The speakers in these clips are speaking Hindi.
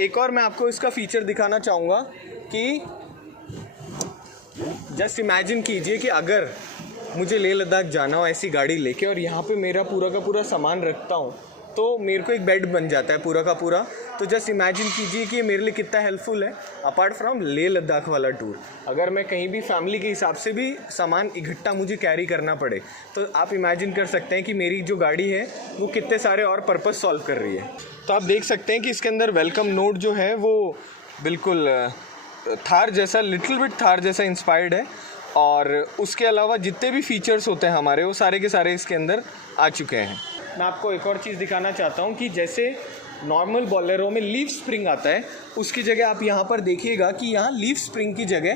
एक और मैं आपको इसका फीचर दिखाना चाहूँगा कि जस्ट इमेजिन कीजिए कि अगर मुझे लेह लद्दाख जाना हो ऐसी गाड़ी लेके और यहाँ पे मेरा पूरा का पूरा सामान रखता हूँ तो मेरे को एक बेड बन जाता है पूरा का पूरा। तो जस्ट इमेजिन कीजिए कि ये मेरे लिए कितना हेल्पफुल है अपार्ट फ्रॉम लेह लद्दाख वाला टूर। अगर मैं कहीं भी फैमिली के हिसाब से भी सामान इकट्ठा मुझे कैरी करना पड़े तो आप इमेजिन कर सकते हैं कि मेरी जो गाड़ी है वो कितने सारे और पर्पस सॉल्व कर रही है। तो आप देख सकते हैं कि इसके अंदर वेलकम नोट जो है वो बिल्कुल थार जैसा, लिटिल बिट थार जैसा इंस्पायर्ड है और उसके अलावा जितने भी फीचर्स होते हैं हमारे वो सारे के सारे इसके अंदर आ चुके हैं। मैं आपको एक और चीज़ दिखाना चाहता हूँ कि जैसे नॉर्मल बोलेरो में लीफ स्प्रिंग आता है उसकी जगह आप यहाँ पर देखिएगा कि यहाँ लीफ स्प्रिंग की जगह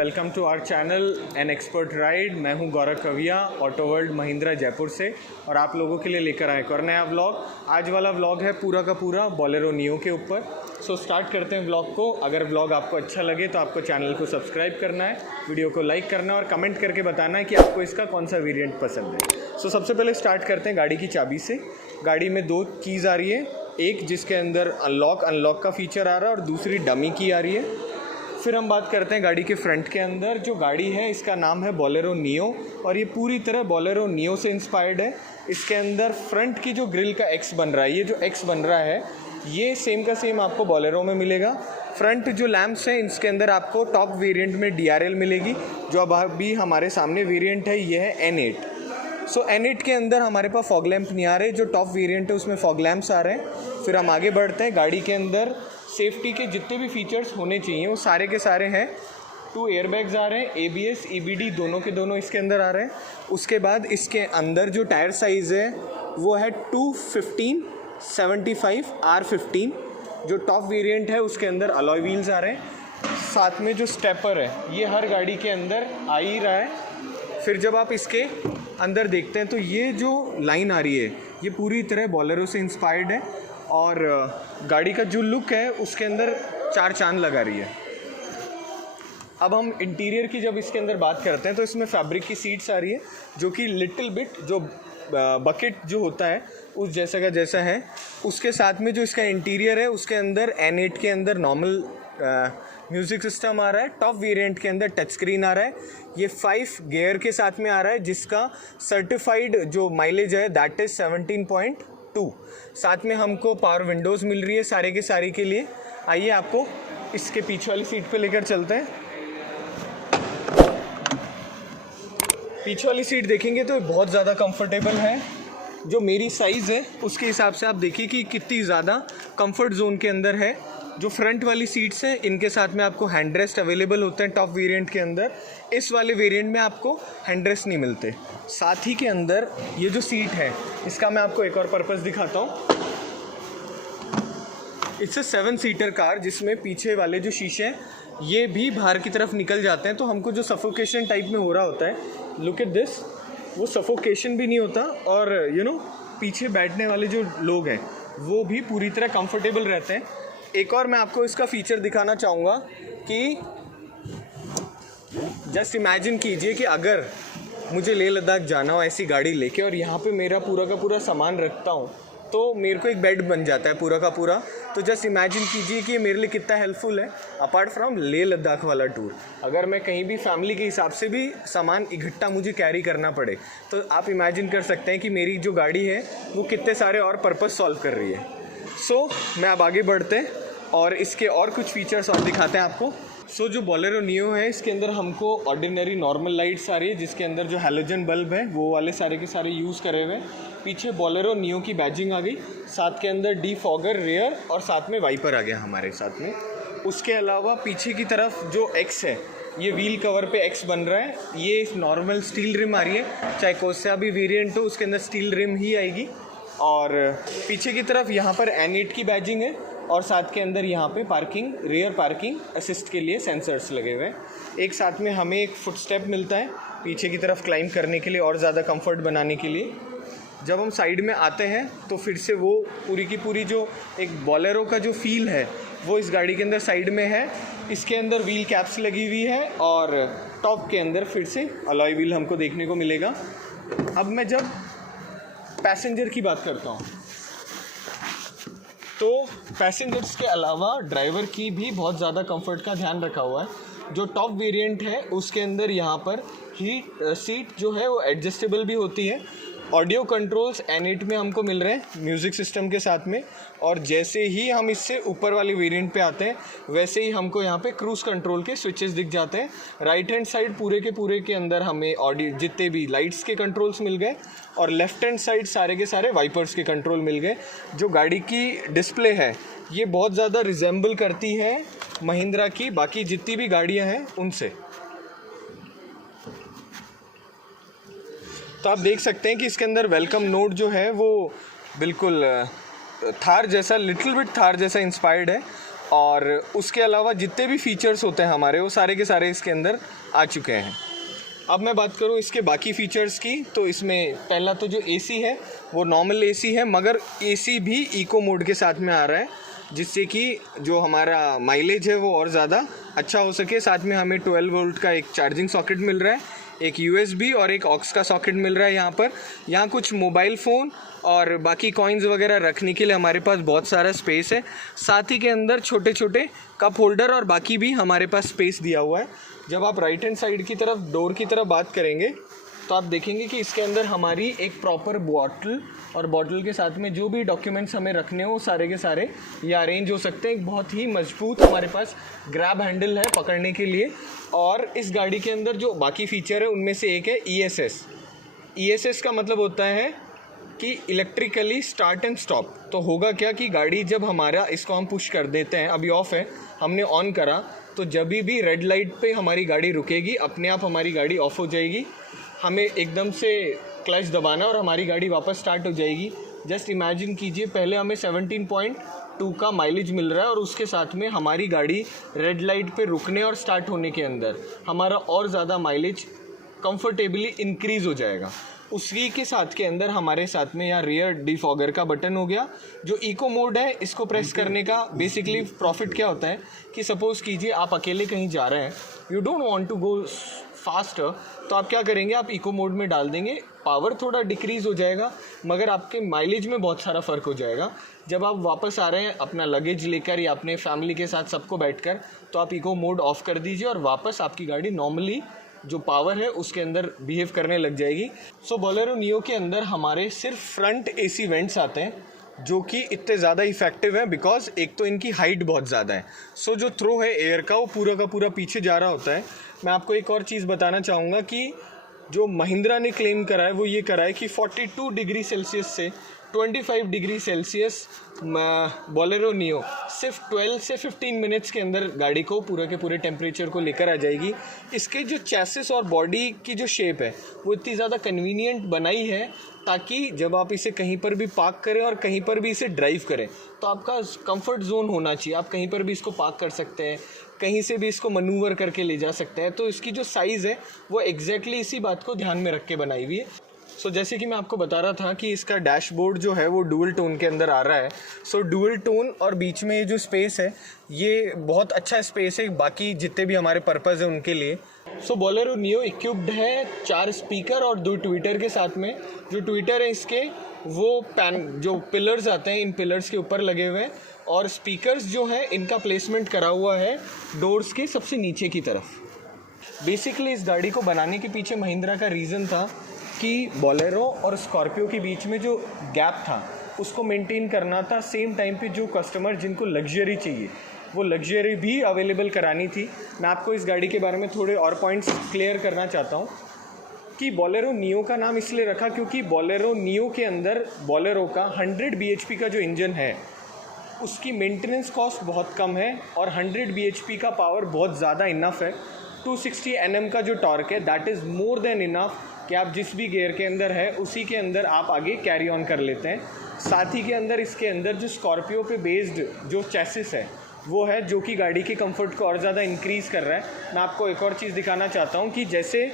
welcome to our channel an expert ride. मैं हूं गौरव कविया, ऑटो वर्ल्ड महिंद्रा जयपुर से, और आप लोगों के लिए लेकर आए एक और नया व्लॉग। आज वाला व्लॉग है पूरा का पूरा बोलेरो नियो के ऊपर। सो स्टार्ट करते हैं व्लॉग को। अगर व्लॉग आपको अच्छा लगे तो आपको चैनल को सब्सक्राइब करना है, वीडियो को लाइक करना है और कमेंट करके बताना है कि आपको इसका कौन सा वेरिएंट पसंद है। सो सबसे पहले स्टार्ट करते हैं गाड़ी की चाबी से। गाड़ी में दो कीज़ आ रही है, एक जिसके अंदर अनलॉक का फीचर आ रहा है और दूसरी डमी की आ रही है। फिर हम बात करते हैं गाड़ी के फ्रंट के अंदर। जो गाड़ी है इसका नाम है बोलेरो नियो और ये पूरी तरह बोलेरो नियो से इंस्पायर्ड है। इसके अंदर फ्रंट की जो ग्रिल का एक्स बन रहा है, ये जो एक्स बन रहा है ये सेम का सेम आपको बोलेरो में मिलेगा। फ्रंट जो लैंप्स हैं इसके अंदर आपको टॉप वेरिएंट में DRL मिलेगी। जो अब अभी हमारे सामने वेरिएंट है ये है N8। सो N8 के अंदर हमारे पास फॉग लैंप नहीं आ रहे, जो टॉप वेरिएंट है उसमें फॉग लैंप्स आ रहे हैं। फिर हम आगे बढ़ते हैं। गाड़ी के अंदर सेफ्टी के जितने भी फीचर्स होने चाहिए वो सारे के सारे हैं। 2 एयरबैग्स आ रहे हैं, ABS EBD दोनों के दोनों इसके अंदर आ रहे हैं। उसके बाद इसके अंदर जो टायर साइज़ है वो है 215/75 R15। जो टॉप वेरिएंट है उसके अंदर अलॉय व्हील्स आ रहे हैं। साथ में जो स्टेपर है ये हर गाड़ी के अंदर आ ही रहा है। फिर जब आप इसके अंदर देखते हैं तो ये जो लाइन आ रही है ये पूरी तरह बोलेरो से इंस्पायर्ड है और गाड़ी का जो लुक है उसके अंदर 4 चांद लगा रही है। अब हम इंटीरियर की जब इसके अंदर बात करते हैं तो इसमें फैब्रिक की सीट्स आ रही है जो कि लिटिल बिट जो बकेट जो होता है उस जैसा का जैसा है। उसके साथ में जो इसका इंटीरियर है उसके अंदर N8 के अंदर नॉर्मल म्यूज़िक सिस्टम आ रहा है। टॉप वेरिएंट के अंदर टच स्क्रीन आ रहा है। ये 5 गियर के साथ में आ रहा है जिसका सर्टिफाइड जो माइलेज है दैट इज़ 17.2। साथ में हमको पावर विंडोज़ मिल रही है सारे के सारी के लिए। आइए आपको इसके पीछे वाली सीट पे लेकर चलते हैं। पीछे वाली सीट देखेंगे तो बहुत ज़्यादा कंफर्टेबल है। जो मेरी साइज़ है उसके हिसाब से आप देखिए कि कितनी ज़्यादा कंफर्ट जोन के अंदर है। जो फ्रंट वाली सीट्स हैं इनके साथ में आपको हैंड रेस्ट अवेलेबल होते हैं टॉप वेरिएंट के अंदर। इस वाले वेरिएंट में आपको हैंड रेस्ट नहीं मिलते। साथ ही के अंदर ये जो सीट है इसका मैं आपको एक और पर्पस दिखाता हूँ। इट्स अ 7 सीटर कार जिसमें पीछे वाले जो शीशे हैं ये भी बाहर की तरफ निकल जाते हैं। तो हमको जो सफोकेशन टाइप में हो रहा होता है, लुक एट दिस, वो सफोकेशन भी नहीं होता और पीछे बैठने वाले जो लोग हैं वो भी पूरी तरह कंफर्टेबल रहते हैं। एक और मैं आपको इसका फीचर दिखाना चाहूँगा कि जस्ट इमेजिन कीजिए कि अगर मुझे लेह लद्दाख जाना हो ऐसी गाड़ी लेके और यहाँ पे मेरा पूरा का पूरा सामान रखता हूँ तो मेरे को एक बेड बन जाता है पूरा का पूरा। तो जस्ट इमेजिन कीजिए कि ये मेरे लिए कितना हेल्पफुल है अपार्ट फ्रॉम लेह लद्दाख वाला टूर। अगर मैं कहीं भी फैमिली के हिसाब से भी सामान इकट्ठा मुझे कैरी करना पड़े तो आप इमेजिन कर सकते हैं कि मेरी जो गाड़ी है वो कितने सारे और पर्पस सॉल्व कर रही है। सो मैं अब आगे बढ़ते हैं और इसके और कुछ फीचर्स और दिखाते हैं आपको। सो जो बोलेरो नियो है इसके अंदर हमको ऑर्डिनरी नॉर्मल लाइट्स आ रही है जिसके अंदर जो हैलोजन बल्ब है वो वाले सारे के सारे यूज़ करे हुए। पीछे बोलेरो नियो की बैजिंग आ गई, साथ के अंदर डिफॉगर रेयर और साथ में वाइपर आ गया हमारे साथ में। उसके अलावा पीछे की तरफ जो एक्स है, ये व्हील कवर पे एक्स बन रहा है, ये नॉर्मल स्टील रिम आ रही है, चाहे कोसा भी वेरिएंट हो उसके अंदर स्टील रिम ही आएगी। और पीछे की तरफ यहाँ पर N8 की बैजिंग है और साथ के अंदर यहाँ पे पार्किंग, रियर पार्किंग असिस्ट के लिए सेंसर्स लगे हुए हैं। एक साथ में हमें एक फुट स्टेप मिलता है पीछे की तरफ क्लाइंब करने के लिए और ज़्यादा कंफर्ट बनाने के लिए। जब हम साइड में आते हैं तो फिर से वो पूरी की पूरी जो एक बोलेरो का जो फील है वो इस गाड़ी के अंदर साइड में है। इसके अंदर व्हील कैप्स लगी हुई है और टॉप के अंदर फिर से अलॉय व्हील हमको देखने को मिलेगा। अब मैं जब पैसेंजर की बात करता हूँ तो पैसेंजर्स के अलावा ड्राइवर की भी बहुत ज़्यादा कंफर्ट का ध्यान रखा हुआ है। जो टॉप वेरिएंट है उसके अंदर यहाँ पर हीट सीट जो है वो एडजस्टेबल भी होती है। ऑडियो कंट्रोल्स N8 में हमको मिल रहे हैं म्यूज़िक सिस्टम के साथ में। और जैसे ही हम इससे ऊपर वाली वेरिएंट पे आते हैं वैसे ही हमको यहाँ पे क्रूज़ कंट्रोल के स्विचेस दिख जाते हैं। राइट हैंड साइड पूरे के अंदर हमें ऑडियो जितने भी लाइट्स के कंट्रोल्स मिल गए और लेफ्ट हैंड साइड सारे के सारे वाइपर्स के कंट्रोल मिल गए। जो गाड़ी की डिस्प्ले है ये बहुत ज़्यादा रिजेंबल करती है महिंद्रा की बाकी जितनी भी गाड़ियाँ हैं उनसे। तो आप देख सकते हैं कि इसके अंदर वेलकम नोट जो है वो बिल्कुल थार जैसा, लिटिल बिट थार जैसा इंस्पायर्ड है। और उसके अलावा जितने भी फीचर्स होते हैं हमारे वो सारे के सारे इसके अंदर आ चुके हैं। अब मैं बात करूं इसके बाकी फ़ीचर्स की तो इसमें पहला तो जो एसी है वो नॉर्मल एसी है मगर एसी भी इको मोड के साथ में आ रहा है जिससे कि जो हमारा माइलेज है वो और ज़्यादा अच्छा हो सके। साथ में हमें 12 वोल्ट का एक चार्जिंग सॉकेट मिल रहा है, एक USB और एक ऑक्स का सॉकेट मिल रहा है यहाँ पर। यहाँ कुछ मोबाइल फ़ोन और बाकी कॉइन्स वगैरह रखने के लिए हमारे पास बहुत सारा स्पेस है। साथ ही के अंदर छोटे छोटे कप होल्डर और बाकी भी हमारे पास स्पेस दिया हुआ है। जब आप राइट हैंड साइड की तरफ डोर की तरफ बात करेंगे तो आप देखेंगे कि इसके अंदर हमारी एक प्रॉपर बॉटल और बॉटल के साथ में जो भी डॉक्यूमेंट्स हमें रखने हो सारे के सारे ये अरेंज हो सकते हैं। एक बहुत ही मजबूत हमारे पास ग्रैब हैंडल है पकड़ने के लिए। और इस गाड़ी के अंदर जो बाकी फ़ीचर है उनमें से एक है ESS। ESS का मतलब होता है कि इलेक्ट्रिकली स्टार्ट एंड स्टॉप। तो होगा क्या कि गाड़ी जब हमारा इसको हम पुश कर देते हैं, अभी ऑफ़ है, हमने ऑन करा तो जब भी रेड लाइट पे हमारी गाड़ी रुकेगी अपने आप हमारी गाड़ी ऑफ़ हो जाएगी। हमें एकदम से क्लच दबाना और हमारी गाड़ी वापस स्टार्ट हो जाएगी। जस्ट इमेजिन कीजिए पहले हमें 17.2 का माइलेज मिल रहा है और उसके साथ में हमारी गाड़ी रेड लाइट पे रुकने और स्टार्ट होने के अंदर हमारा और ज़्यादा माइलेज कंफर्टेबली इंक्रीज़ हो जाएगा। उसी के साथ के अंदर हमारे साथ में यहाँ रियर डिफॉगर का बटन हो गया। जो इको मोड है इसको प्रेस करने का बेसिकली प्रॉफिट क्या होता है कि सपोज़ कीजिए आप अकेले कहीं जा रहे हैं, you don't want to go faster, तो आप क्या करेंगे, आप इको मोड में डाल देंगे, पावर थोड़ा डिक्रीज़ हो जाएगा मगर आपके माइलेज में बहुत सारा फ़र्क हो जाएगा। जब आप वापस आ रहे हैं अपना लगेज लेकर या अपने फैमिली के साथ सबको बैठकर तो आप इको मोड ऑफ़ कर दीजिए और वापस आपकी गाड़ी नॉर्मली जो पावर है उसके अंदर बिहेव करने लग जाएगी। सो बोलेरो नियो के अंदर हमारे सिर्फ फ्रंट AC वेंट्स आते हैं जो कि इतने ज़्यादा इफ़ेक्टिव हैं बिकॉज एक तो इनकी हाइट बहुत ज़्यादा है। सो जो थ्रो है एयर का वो पूरा का पूरा पीछे जा रहा होता है। मैं आपको एक और चीज़ बताना चाहूँगा कि जो महिंद्रा ने क्लेम करा है वो ये करा है कि 42 डिग्री सेल्सियस से 25 डिग्री सेल्सियस बोलेरो नियो सिर्फ 12 से 15 मिनट्स के अंदर गाड़ी को पूरे के पूरे टेम्परेचर को लेकर आ जाएगी। इसके जो चैसिस और बॉडी की जो शेप है वो इतनी ज़्यादा कन्वीनियंट बनाई है ताकि जब आप इसे कहीं पर भी पार्क करें और कहीं पर भी इसे ड्राइव करें तो आपका कंफर्ट जोन होना चाहिए। आप कहीं पर भी इसको पार्क कर सकते हैं, कहीं से भी इसको मनूवर करके ले जा सकते हैं। तो इसकी जो साइज़ है वो एग्जैक्टली इसी बात को ध्यान में रख के बनाई हुई है। सो जैसे कि मैं आपको बता रहा था कि इसका डैशबोर्ड जो है वो डुअल टोन के अंदर आ रहा है। सो डुअल टोन और बीच में ये जो स्पेस है ये बहुत अच्छा स्पेस है बाकी जितने भी हमारे पर्पज़ है उनके लिए। सो बोलेरो नियो इक्विप्ड है 4 स्पीकर और 2 ट्विटर के साथ में। जो ट्विटर है इसके वो जो पिलर्स आते हैं इन पिलर्स के ऊपर लगे हुए हैं और स्पीकर्स जो हैं इनका प्लेसमेंट करा हुआ है डोर्स के सबसे नीचे की तरफ। बेसिकली इस गाड़ी को बनाने के पीछे महिंद्रा का रीज़न था कि बोलेरो और स्कॉर्पियो के बीच में जो गैप था उसको मेंटेन करना था। सेम टाइम पे जो कस्टमर जिनको लग्जरी चाहिए वो लग्जरी भी अवेलेबल करानी थी। मैं आपको इस गाड़ी के बारे में थोड़े और पॉइंट्स क्लियर करना चाहता हूँ कि बोलेरो नियो का नाम इसलिए रखा क्योंकि बोलेरो नियो के अंदर बोलेरो का 100 bhp का जो इंजन है उसकी मेंटेनेंस कॉस्ट बहुत कम है और 100 bhp का पावर बहुत ज़्यादा इनफ है। 260 Nm का जो टॉर्क है that is more than enough कि आप जिस भी गियर के अंदर है उसी के अंदर आप आगे कैरी ऑन कर लेते हैं। साथ ही के अंदर इसके अंदर जो स्कॉर्पियो पे बेस्ड जो चेसिस है वो है, जो कि गाड़ी के कंफर्ट को और ज़्यादा इंक्रीज़ कर रहा है। मैं आपको एक और चीज़ दिखाना चाहता हूँ कि जैसे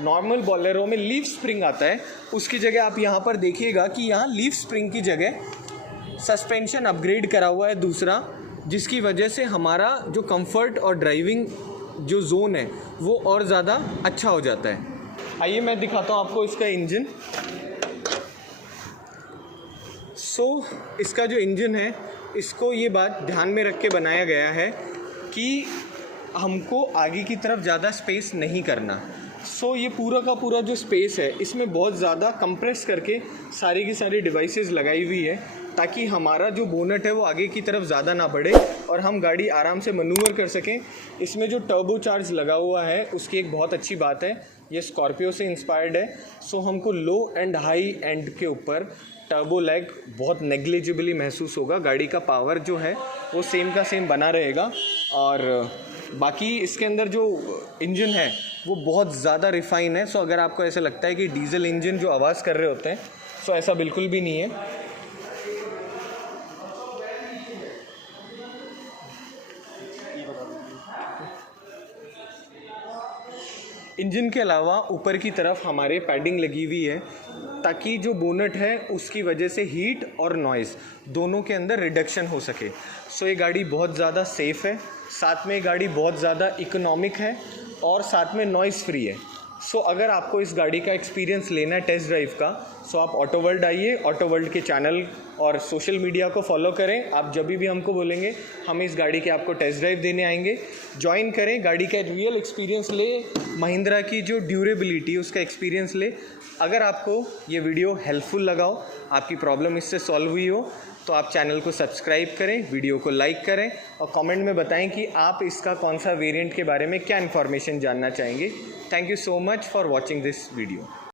नॉर्मल बोलेरो में लीफ स्प्रिंग आता है, उसकी जगह आप यहाँ पर देखिएगा कि यहाँ लीफ स्प्रिंग की जगह सस्पेंशन अपग्रेड करा हुआ है दूसरा, जिसकी वजह से हमारा जो कंफर्ट और ड्राइविंग जो जोन है वो और ज़्यादा अच्छा हो जाता है। आइए मैं दिखाता हूँ आपको इसका इंजन। इसका जो इंजन है इसको ये बात ध्यान में रख के बनाया गया है कि हमको आगे की तरफ ज़्यादा स्पेस नहीं करना। ये पूरा का पूरा जो स्पेस है इसमें बहुत ज़्यादा कंप्रेस करके सारी की सारी डिवाइसेस लगाई हुई है ताकि हमारा जो बोनट है वो आगे की तरफ ज़्यादा ना बढ़े और हम गाड़ी आराम से मनूवर कर सकें। इसमें जो टर्बो चार्ज लगा हुआ है उसकी एक बहुत अच्छी बात है, ये स्कॉर्पियो से इंस्पायर्ड है। हमको लो एंड हाई एंड के ऊपर टर्बो लैग बहुत नेग्लिजिबली महसूस होगा। गाड़ी का पावर जो है वो सेम का सेम बना रहेगा और बाकी इसके अंदर जो इंजन है वो बहुत ज़्यादा रिफाइन है। अगर आपको ऐसा लगता है कि डीजल इंजन जो आवाज़ कर रहे होते हैं ऐसा बिल्कुल भी नहीं है। इंजन के अलावा ऊपर की तरफ हमारे पैडिंग लगी हुई है ताकि जो बोनट है उसकी वजह से हीट और नॉइज़ दोनों के अंदर रिडक्शन हो सके। ये गाड़ी बहुत ज़्यादा सेफ़ है, साथ में गाड़ी बहुत ज़्यादा इकोनॉमिक है और साथ में नॉइज़ फ्री है। अगर आपको इस गाड़ी का एक्सपीरियंस लेना है टेस्ट ड्राइव का, आप ऑटो वर्ल्ड आइए, ऑटो वर्ल्ड के चैनल और सोशल मीडिया को फॉलो करें। आप जब भी हमको बोलेंगे हम इस गाड़ी के आपको टेस्ट ड्राइव देने आएंगे। ज्वाइन करें, गाड़ी का रियल एक्सपीरियंस ले, महिंद्रा की जो ड्यूरेबिलिटी उसका एक्सपीरियंस ले। अगर आपको ये वीडियो हेल्पफुल लगा हो, आपकी प्रॉब्लम इससे सॉल्व हुई हो, तो आप चैनल को सब्सक्राइब करें, वीडियो को लाइक करें और कमेंट में बताएं कि आप इसका कौन सा वेरिएंट के बारे में क्या इन्फॉर्मेशन जानना चाहेंगे। Thank you so much for watching this video.